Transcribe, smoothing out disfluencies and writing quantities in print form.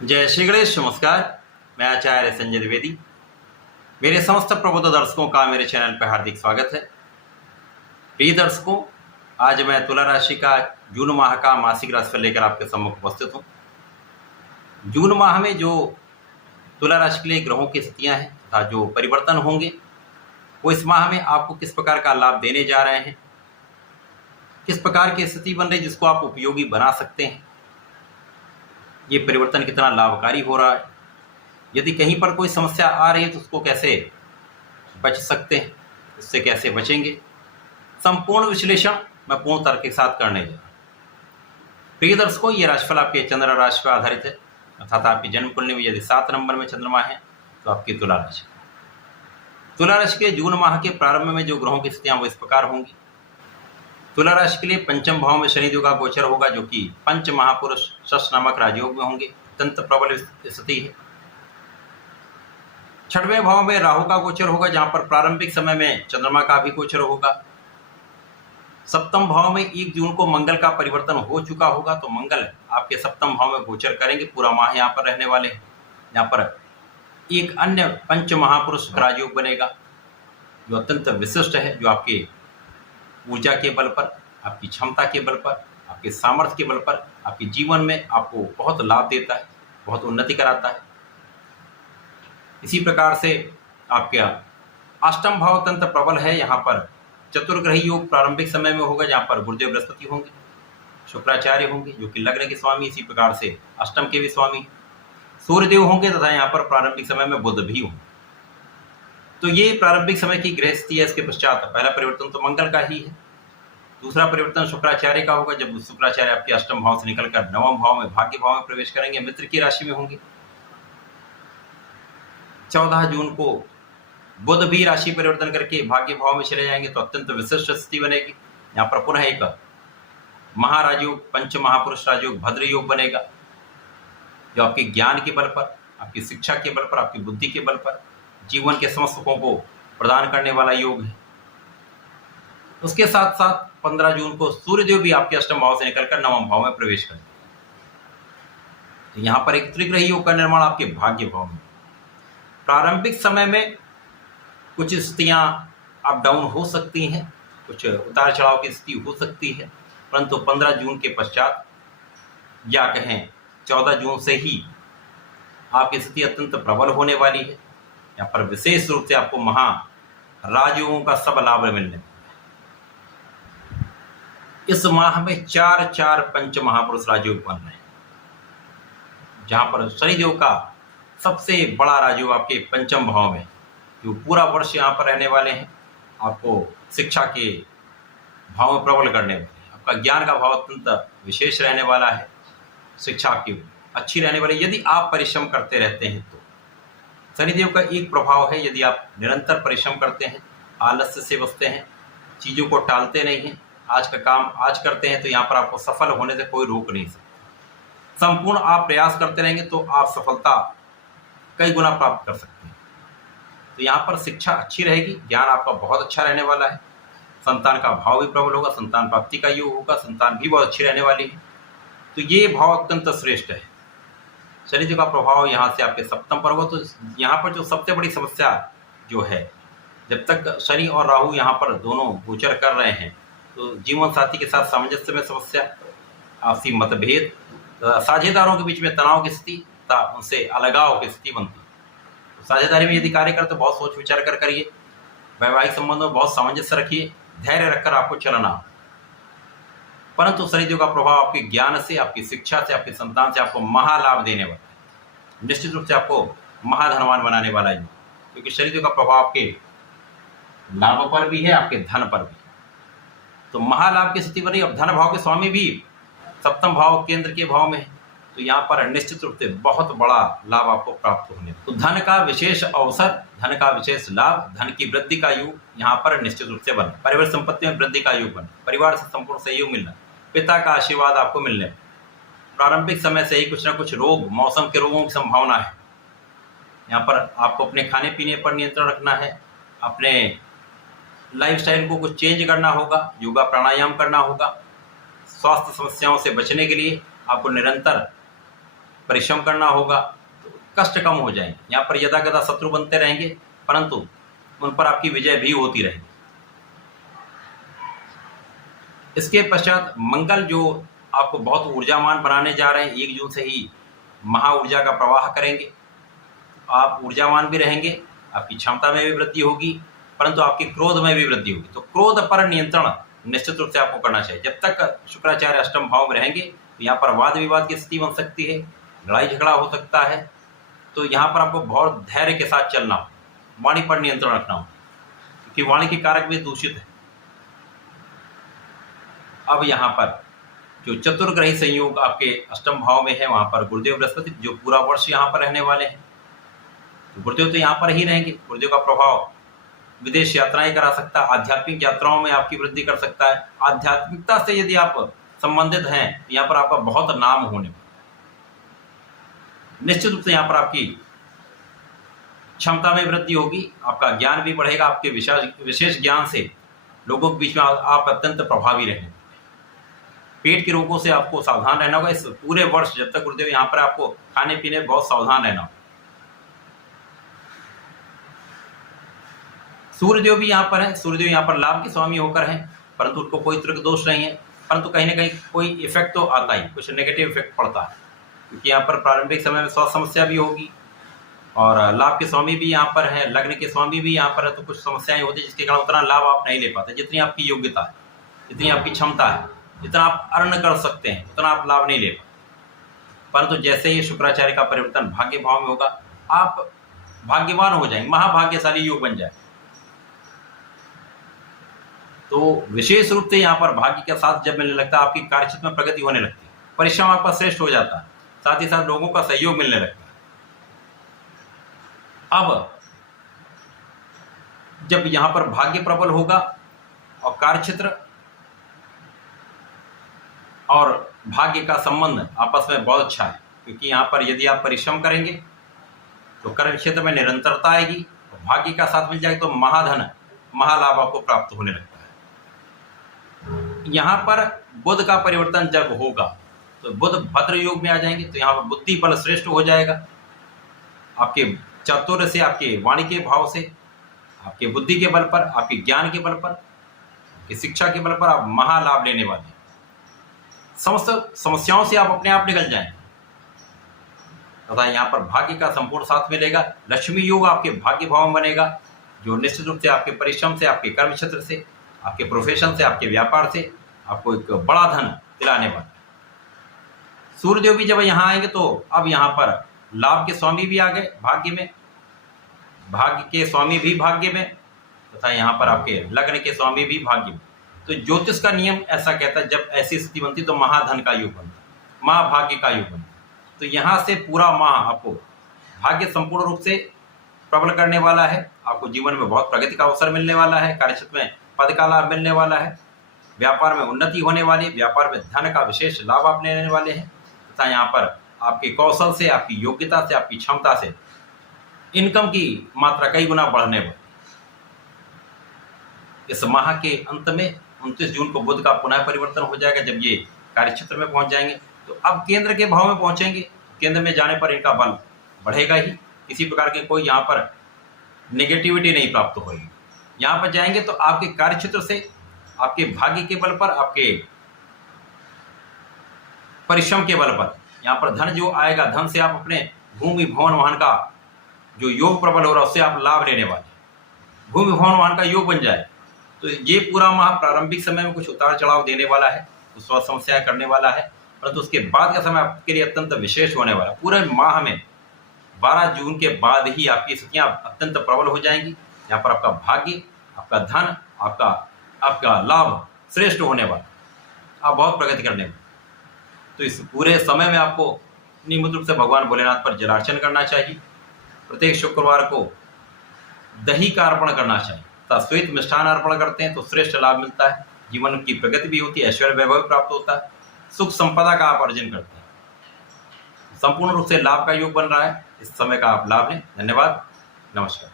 जय श्री गणेश। नमस्कार। मैं आचार्य संजय द्विवेदी। मेरे समस्त प्रबुद्ध दर्शकों का मेरे चैनल पर हार्दिक स्वागत है। प्रिय दर्शकों, आज मैं तुला राशि का जून माह का मासिक राशिफल लेकर आपके सम्मुख उपस्थित हूँ। जून माह में जो तुला राशि के लिए ग्रहों की स्थितियाँ हैं तथा जो परिवर्तन होंगे वो इस माह में आपको किस प्रकार का लाभ देने जा रहे हैं, किस प्रकार की स्थिति बन रही है जिसको आप उपयोगी बना सकते हैं, ये परिवर्तन कितना लाभकारी हो रहा है, यदि कहीं पर कोई समस्या आ रही है तो उसको कैसे बच सकते हैं, उससे कैसे बचेंगे, संपूर्ण विश्लेषण मैं पूर्ण तर्क के साथ करने जा रहा हूं। प्रिय दर्शकों, ये राशिफल आपके चंद्र राशि पर आधारित है, अर्थात आपकी जन्म कुंडली में यदि 7 नंबर में चंद्रमा है तो आपकी तुला राशि। तुला राशि के जून माह के प्रारंभ में जो ग्रहों की स्थितियां वो इस प्रकार होंगी। तुला राशि के लिए पंचम भाव में शनिदेव का गोचर होगा, जो कि पंच महापुरुष शश नामक राजयोग में होंगे। अत्यंत प्रबल स्थिति है। छठवें भाव में राहु का गोचर होगा, जहां पर प्रारंभिक समय में चंद्रमा का भी गोचर होगा। सप्तम भाव में 1 जून को मंगल का परिवर्तन हो चुका होगा, तो मंगल आपके सप्तम भाव में गोचर करेंगे। पूरा माह यहाँ पर रहने वाले हैं। यहाँ पर एक अन्य पंच महापुरुष राजयोग बनेगा जो अत्यंत विशिष्ट है, जो आपके ऊर्जा के बल पर, आपकी क्षमता के बल पर, आपके सामर्थ्य के बल पर, आपके जीवन में आपको बहुत लाभ देता है, बहुत उन्नति कराता है। इसी प्रकार से आपका अष्टम भाव अत्यंत प्रबल है। यहाँ पर चतुर्ग्रही योग प्रारंभिक समय में होगा, जहाँ पर गुरुदेव बृहस्पति होंगे, शुक्राचार्य होंगे जो कि लग्न के स्वामी, इसी प्रकार से अष्टम के भी स्वामी सूर्यदेव होंगे, तथा यहाँ पर प्रारंभिक समय में बुध भी होंगे। तो ये प्रारंभिक समय की ग्रह स्थिति है। इसके पश्चात पहला परिवर्तन तो मंगल का ही है। दूसरा परिवर्तन शुक्राचार्य का होगा, जब शुक्राचार्य आपके अष्टम भाव से निकलकर नवम भाव में, भाग्य भाव में प्रवेश करेंगे, मित्र की राशि में होंगे। 14 जून को बुध भी राशि परिवर्तन करके भाग्य भाव में चले जाएंगे, तो अत्यंत विशिष्ट स्थिति बनेगी। यहाँ पर पुनः एक महाराजयोग, पंच महापुरुष राजयोग, भद्र योग बनेगा, जो आपके ज्ञान के बल पर, आपकी शिक्षा के बल पर, आपकी बुद्धि के बल पर जीवन के समस्त सुखों को प्रदान करने वाला योग है। उसके साथ साथ 15 जून को सूर्यदेव भी आपके अष्टम भाव से निकलकर नवम भाव में प्रवेश करेंगे। तो यहाँ पर एक त्रिग्रही योग का निर्माण आपके भाग्य भाव में। प्रारंभिक समय में कुछ स्थितियां अप डाउन हो सकती हैं, कुछ उतार चढ़ाव की स्थिति हो सकती है, परंतु 15 जून के पश्चात या कहें 14 जून से ही आपकी स्थिति अत्यंत प्रबल होने वाली है। यहाँ पर विशेष रूप से आपको महाराजयोगों का सब लाभ मिलने वाला है। इस माह में 4 पंच महापुरुष राजयोग बन रहे हैं, जहां पर शनिदेव का सबसे बड़ा राजयोग आपके पंचम भाव में, जो पूरा वर्ष यहाँ पर रहने वाले हैं, आपको शिक्षा के भाव में प्रबल करने वाले हैं। आपका ज्ञान का भाव अत्यंत विशेष रहने वाला है, शिक्षा आपकी अच्छी रहने वाली। यदि आप परिश्रम करते रहते हैं तो शनिदेव का एक प्रभाव है, यदि आप निरंतर परिश्रम करते हैं, आलस्य से बचते हैं, चीज़ों को टालते नहीं हैं, आज का काम आज करते हैं, तो यहाँ पर आपको सफल होने से कोई रोक नहीं सकता। संपूर्ण आप प्रयास करते रहेंगे तो आप सफलता कई गुना प्राप्त कर सकते हैं। तो यहाँ पर शिक्षा अच्छी रहेगी, ज्ञान आपका बहुत अच्छा रहने वाला है, संतान का भाव भी प्रबल होगा, संतान प्राप्ति का योग होगा, संतान भी बहुत अच्छी रहने वाली है। तो ये भाव अत्यंत श्रेष्ठ है। शनिदेव का प्रभाव यहाँ से आपके सप्तम पर होगा। तो यहाँ पर जो सबसे बड़ी समस्या जो है, जब तक शनि और राहु यहाँ पर दोनों गोचर कर रहे हैं, तो जीवन साथी के साथ सामंजस्य में समस्या, आपसी मतभेद, साझेदारों के बीच में तनाव की स्थिति तथा उनसे अलगाव की स्थिति बनती है। तो साझेदारी में यदि कार्य करते तो बहुत सोच विचार कर करिए, वैवाहिक संबंधों में बहुत सामंजस्य रखिए, धैर्य रखकर आपको चलना। परंतु शनिदेव का प्रभाव आपके ज्ञान से, आपकी शिक्षा से, आपके संतान से आपको महालाभ देने वाला है। निश्चित रूप से आपको महाधनवान बनाने वाला है, क्योंकि शनिदेव का प्रभाव आपके लाभ पर भी है, आपके धन पर भी। तो महालाभ की स्थिति बनी। अब धन भाव के स्वामी भी सप्तम भाव केंद्र के भाव में है, तो यहाँ पर निश्चित रूप से बहुत बड़ा लाभ आपको प्राप्त होने। तो धन का विशेष अवसर, धन का विशेष लाभ, धन की वृद्धि का योग यहाँ पर निश्चित रूप से बने। परिवार संपत्ति में वृद्धि का योग बने, परिवार से संपूर्ण सहयोग मिलना, पिता का आशीर्वाद आपको मिलने। प्रारंभिक समय से ही कुछ ना कुछ रोग, मौसम के रोगों की संभावना है। यहाँ पर आपको अपने खाने पीने पर नियंत्रण रखना है, अपने लाइफस्टाइल को कुछ चेंज करना होगा, योगा प्राणायाम करना होगा। स्वास्थ्य समस्याओं से बचने के लिए आपको निरंतर परिश्रम करना होगा, तो कष्ट कम हो जाएंगे। यहाँ पर यदा कदा शत्रु बनते रहेंगे, परंतु उन पर आपकी विजय भी होती रहेगी। इसके पश्चात मंगल जो आपको बहुत ऊर्जावान बनाने जा रहे हैं, 1 जून से ही महा ऊर्जा का प्रवाह करेंगे। आप ऊर्जावान भी रहेंगे, आपकी क्षमता में भी वृद्धि होगी, परंतु आपके क्रोध में भी वृद्धि होगी। तो क्रोध पर नियंत्रण निश्चित रूप से आपको करना चाहिए। जब तक शुक्राचार्य अष्टम भाव में रहेंगे तो यहाँ पर वाद विवाद की स्थिति बन सकती है, लड़ाई झगड़ा हो सकता है। तो यहाँ पर आपको बहुत धैर्य के साथ चलना हो, वाणी पर नियंत्रण रखना हो, क्योंकि वाणी के कारक भी दूषित है। अब यहाँ पर जो चतुर्ग्रही संयोग आपके अष्टम भाव में है, वहां पर गुरुदेव बृहस्पति जो पूरा वर्ष यहाँ पर रहने वाले हैं, तो गुरुदेव तो यहाँ पर ही रहेंगे। गुरुदेव का प्रभाव विदेश यात्राएं करा सकता है, आध्यात्मिक यात्राओं में आपकी वृद्धि कर सकता है। आध्यात्मिकता से यदि आप संबंधित हैं तो यहाँ पर आपका बहुत नाम होने वाला है। निश्चित रूप से यहाँ पर आपकी क्षमता में वृद्धि होगी, आपका ज्ञान भी बढ़ेगा। आपके विशेष ज्ञान से लोगों के बीच में आप अत्यंत प्रभावी रहेंगे। पेट के रोगों से आपको सावधान रहना होगा। इस पूरे वर्ष जब तक गुरुदेव यहाँ पर, आपको खाने पीने बहुत सावधान रहना होगा। सूर्यदेव भी यहाँ पर है, सूर्यदेव यहाँ पर लाभ के स्वामी होकर हैं, परंतु उनको कोई त्रिक दोष नहीं है, परंतु कहीं ना कहीं कोई इफेक्ट तो आता ही, कुछ नेगेटिव इफेक्ट पड़ता है, क्योंकि यहाँ पर प्रारंभिक समय में स्वास्थ्य समस्या भी होगी। और लाभ के स्वामी भी यहाँ पर है, लग्न के स्वामी भी यहाँ पर है, तो कुछ समस्याएं होती है जिसके कारण उतना लाभ आप नहीं ले पाते। जितनी आपकी योग्यता है, जितनी आपकी क्षमता है, जितना आप अर्न कर सकते हैं, उतना आप लाभ नहीं ले पाते। परंतु जैसे ही शुक्राचार्य का परिवर्तन भाग्य भाव में होगा, आप भाग्यवान हो जाएंगे, महाभाग्यशाली योग बन जाए। तो विशेष रूप से यहाँ पर भाग्य के साथ जब मिलने लगता है, आपकी कार्यक्षेत्र में प्रगति होने लगती है, परिश्रम आपका श्रेष्ठ हो जाता है, साथ ही साथ लोगों का सहयोग मिलने लगता है। अब जब यहाँ पर भाग्य प्रबल होगा और कार्यक्षेत्र और भाग्य का संबंध आपस में बहुत अच्छा है, क्योंकि यहाँ पर यदि आप परिश्रम करेंगे तो कर्म क्षेत्र में निरंतरता आएगी, भाग्य का साथ मिल जाएगा तो महाधन महालाभ आपको प्राप्त होने लगता है। यहाँ पर बुध का परिवर्तन जब होगा तो बुध भद्र योग में आ जाएंगे, तो यहाँ पर बुद्धि बल श्रेष्ठ हो जाएगा। आपके चातुर्य से, आपके वाणी के भाव से, आपके बुद्धि के बल पर, आपके ज्ञान के बल पर, आपकी शिक्षा के बल पर आप महालाभ लेने वाले हैं। समस्त समस्याओं से आप अपने आप निकल जाएं तथा यहाँ पर भाग्य का संपूर्ण साथ मिलेगा। लक्ष्मी योग आपके भाग्य भाव में बनेगा, जो निश्चित रूप से आपके परिश्रम से, आपके कर्म क्षेत्र से, आपके प्रोफेशन से, आपके व्यापार से आपको एक बड़ा धन दिलाने वाला है। सूर्यदेव भी जब यहाँ आएंगे तो अब यहाँ पर लाभ के स्वामी भी आ गए भाग्य में, भाग्य के स्वामी भी भाग्य में, तथा यहाँ पर आपके लग्न के स्वामी भी भाग्य में। तो ज्योतिष का नियम ऐसा कहता है, जब ऐसी स्थिति बनती तो महाधन का योग बनता, महाभाग्य का योग बनता। तो यहाँ से पूरा माह आपको भाग्य संपूर्ण रूप से प्रबल करने वाला है। आपको जीवन में बहुत प्रगति का अवसर मिलने वाला है, कार्यक्षेत्र में पद का लाभ मिलने वाला है, व्यापार में उन्नति होने वाली है, व्यापार में धन का विशेष लाभ आप लेने वाले हैं, तथा यहाँ पर आपके कौशल से, आपकी योग्यता से, आपकी क्षमता से इनकम की मात्रा कई गुना बढ़ने वाली। इस माह के अंत में 29 जून को बुध का पुनः परिवर्तन हो जाएगा। जब ये कार्यक्षेत्र में पहुंच जाएंगे तो अब केंद्र के भाव में पहुंचेंगे। केंद्र में जाने पर इनका बल बढ़ेगा ही, किसी प्रकार के कोई यहाँ पर नेगेटिविटी नहीं प्राप्त होगी। यहाँ पर जाएंगे तो आपके कार्यक्षेत्र से, आपके भाग्य के बल पर, आपके परिश्रम के बल पर यहाँ पर धन जो आएगा, धन से आप अपने भूमि भवन वाहन का जो योग प्रबल हो रहा है उससे आप लाभ लेने वाले। भूमि भवन वाहन का योग बन जाए तो ये पूरा माह प्रारंभिक समय में कुछ उतार चढ़ाव देने वाला है, कुछ स्वास्थ्य समस्याएं करने वाला है, परंतु उसके बाद का समय आपके लिए अत्यंत विशेष होने वाला है। पूरे माह में 12 जून के बाद ही आपकी स्थितियां अत्यंत प्रबल हो जाएंगी। यहाँ पर आपका भाग्य, आपका धन, आपका लाभ श्रेष्ठ होने वाला, आप बहुत प्रगति करने वाले। तो इस पूरे समय में आपको नियमित रूप से भगवान भोलेनाथ पर जलार्चन करना चाहिए। प्रत्येक शुक्रवार को दही का अर्पण करना चाहिए, श्वेत मिष्ठान अर्पण करते हैं तो श्रेष्ठ लाभ मिलता है, जीवन की प्रगति भी होती है, ऐश्वर्य वैभव प्राप्त होता है, सुख संपदा का आप अर्जन करते हैं। संपूर्ण रूप से लाभ का योग बन रहा है, इस समय का आप लाभ लें। धन्यवाद, नमस्कार।